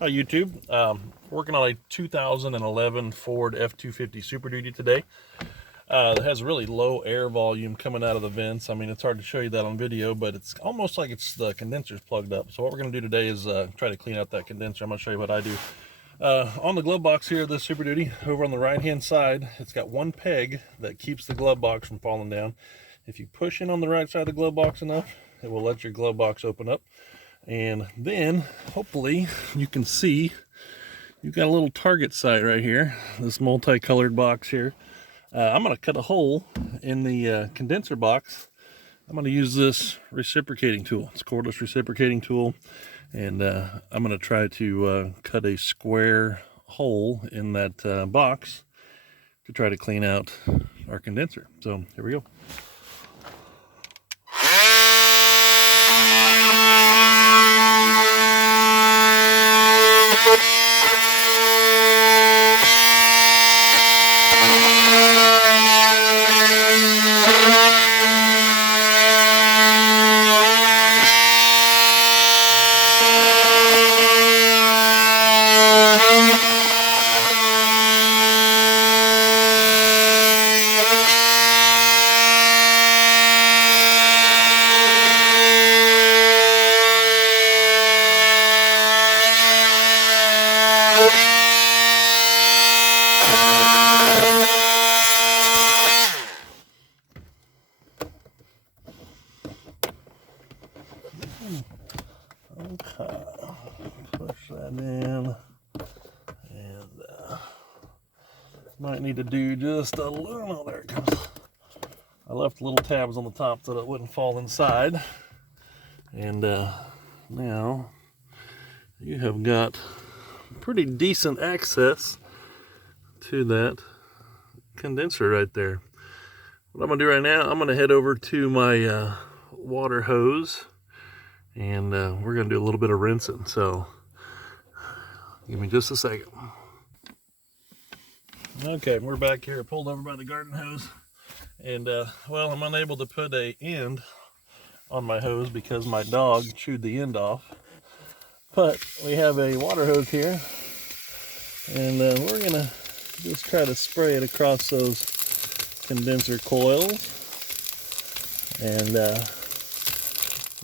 Hi YouTube. Working on a 2011 Ford F250 Super Duty today. It has really low air volume coming out of the vents. I mean, it's hard to show you that on video, but it's almost like it's the condenser's plugged up. So what we're going to do today is try to clean out that condenser. I'm going to show you what I do. On the glove box here, this Super Duty, over on the right hand side, it's got one peg that keeps the glove box from falling down. If you push in on the right side of the glove box enough, it will let your glove box open up. And then hopefully you can see you've got a little target sight right here, this multicolored box here. I'm going to cut a hole in the condenser box. I'm going to use this reciprocating tool. It's a cordless reciprocating tool, and I'm going to try to cut a square hole in that box to try to clean out our condenser. So here we go. Okay, push that in, and might need to do just a little. There it comes. I left little tabs on the top so that it wouldn't fall inside, and now you have got pretty decent access to that condenser right there. What I'm gonna do right now, I'm gonna head over to my water hose, and we're gonna do a little bit of rinsing. So give me just a second. Okay, we're back here, pulled over by the garden hose, and well, I'm unable to put an end on my hose because my dog chewed the end off. But we have a water hose here, and we're gonna just try to spray it across those condenser coils and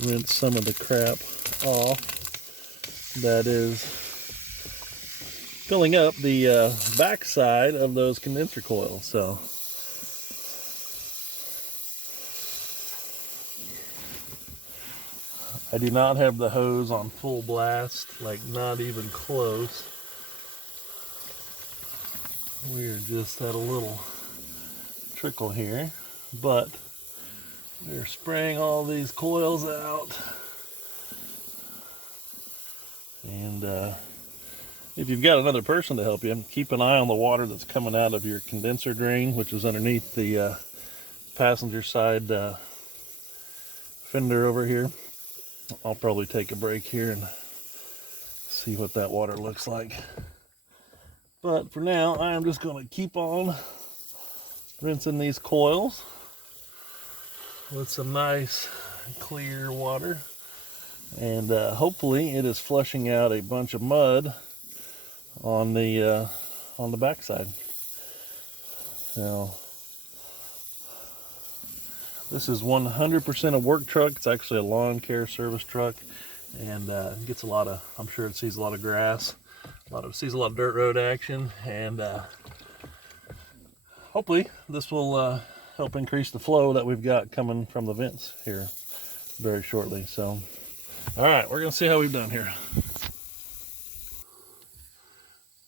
rinse some of the crap off that is filling up the back side of those condenser coils. So I do not have the hose on full blast, like not even close. We're just at a little trickle here, but we're spraying all these coils out. And if you've got another person to help you, keep an eye on the water that's coming out of your condenser drain, which is underneath the passenger side fender over here. I'll probably take a break here and see what that water looks like. But for now, I am just going to keep on rinsing these coils with some nice clear water, and hopefully it is flushing out a bunch of mud on the backside. Now, this is 100% a work truck. It's actually a lawn care service truck, and it gets a lot of, I'm sure it sees a lot of grass, sees a lot of dirt road action, and hopefully this will help increase the flow that we've got coming from the vents here very shortly. So, all right, we're gonna see how we've done here.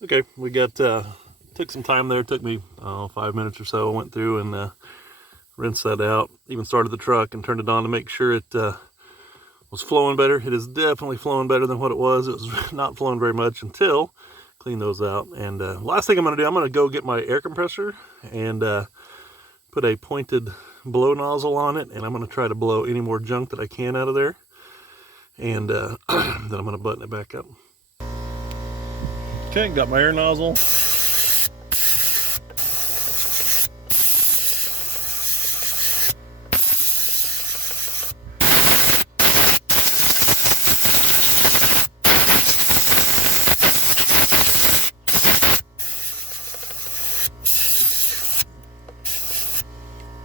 Okay, we got took some time there. It took me 5 minutes or so. I went through and rinsed that out, even started the truck and turned it on to make sure it was flowing better. It is definitely flowing better than what it was. It was not flowing very much until clean those out. And last thing I'm going to do, I'm going to go get my air compressor and put a pointed blow nozzle on it, and I'm going to try to blow any more junk that I can out of there, and then I'm going to button it back up. Okay, got my air nozzle.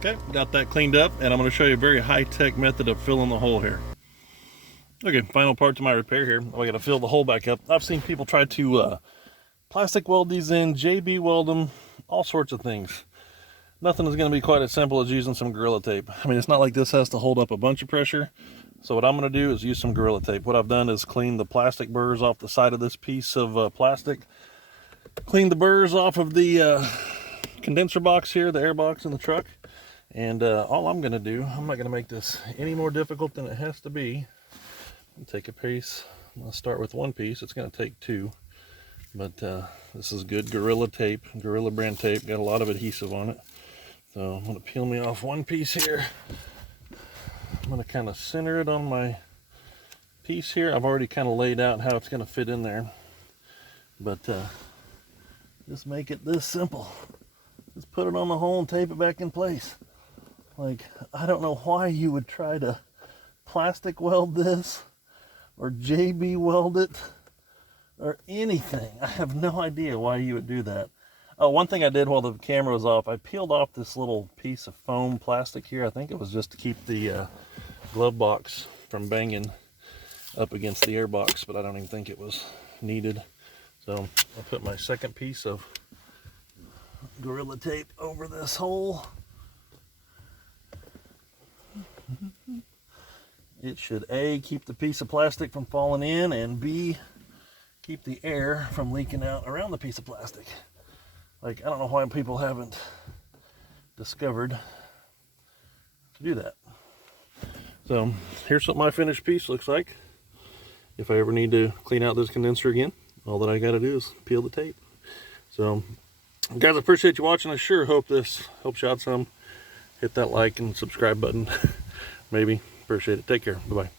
Okay, got that cleaned up, and I'm going to show you a very high-tech method of filling the hole here. Okay, final part to my repair here. I got to fill the hole back up. I've seen people try to plastic weld these in, JB weld them, all sorts of things. Nothing is going to be quite as simple as using some Gorilla Tape. I mean, it's not like this has to hold up a bunch of pressure. So what I'm going to do is use some Gorilla Tape. What I've done is clean the plastic burrs off the side of this piece of plastic. Clean the burrs off of the condenser box here, the air box in the truck. And all I'm going to do, I'm not going to make this any more difficult than it has to be. I'll take a piece. I'll start with one piece. It's going to take two. But this is good Gorilla Tape, Gorilla brand tape. Got a lot of adhesive on it. So I'm going to peel me off one piece here. I'm going to kind of center it on my piece here. I've already kind of laid out how it's going to fit in there. But just make it this simple. Just put it on the hole and tape it back in place. Like, I don't know why you would try to plastic weld this or JB weld it or anything. I have no idea why you would do that. Oh, one thing I did while the camera was off, I peeled off this little piece of foam plastic here. I think it was just to keep the glove box from banging up against the air box, but I don't even think it was needed. So I'll put my second piece of Gorilla Tape over this hole. It should A, keep the piece of plastic from falling in, and B, keep the air from leaking out around the piece of plastic. Like, I don't know why people haven't discovered to do that. So here's what my finished piece looks like. If I ever need to clean out this condenser again, all that I got to do is peel the tape. So guys, I appreciate you watching. I sure hope this helps you out some. Hit that like and subscribe button. Maybe. Appreciate it. Take care. Bye-bye.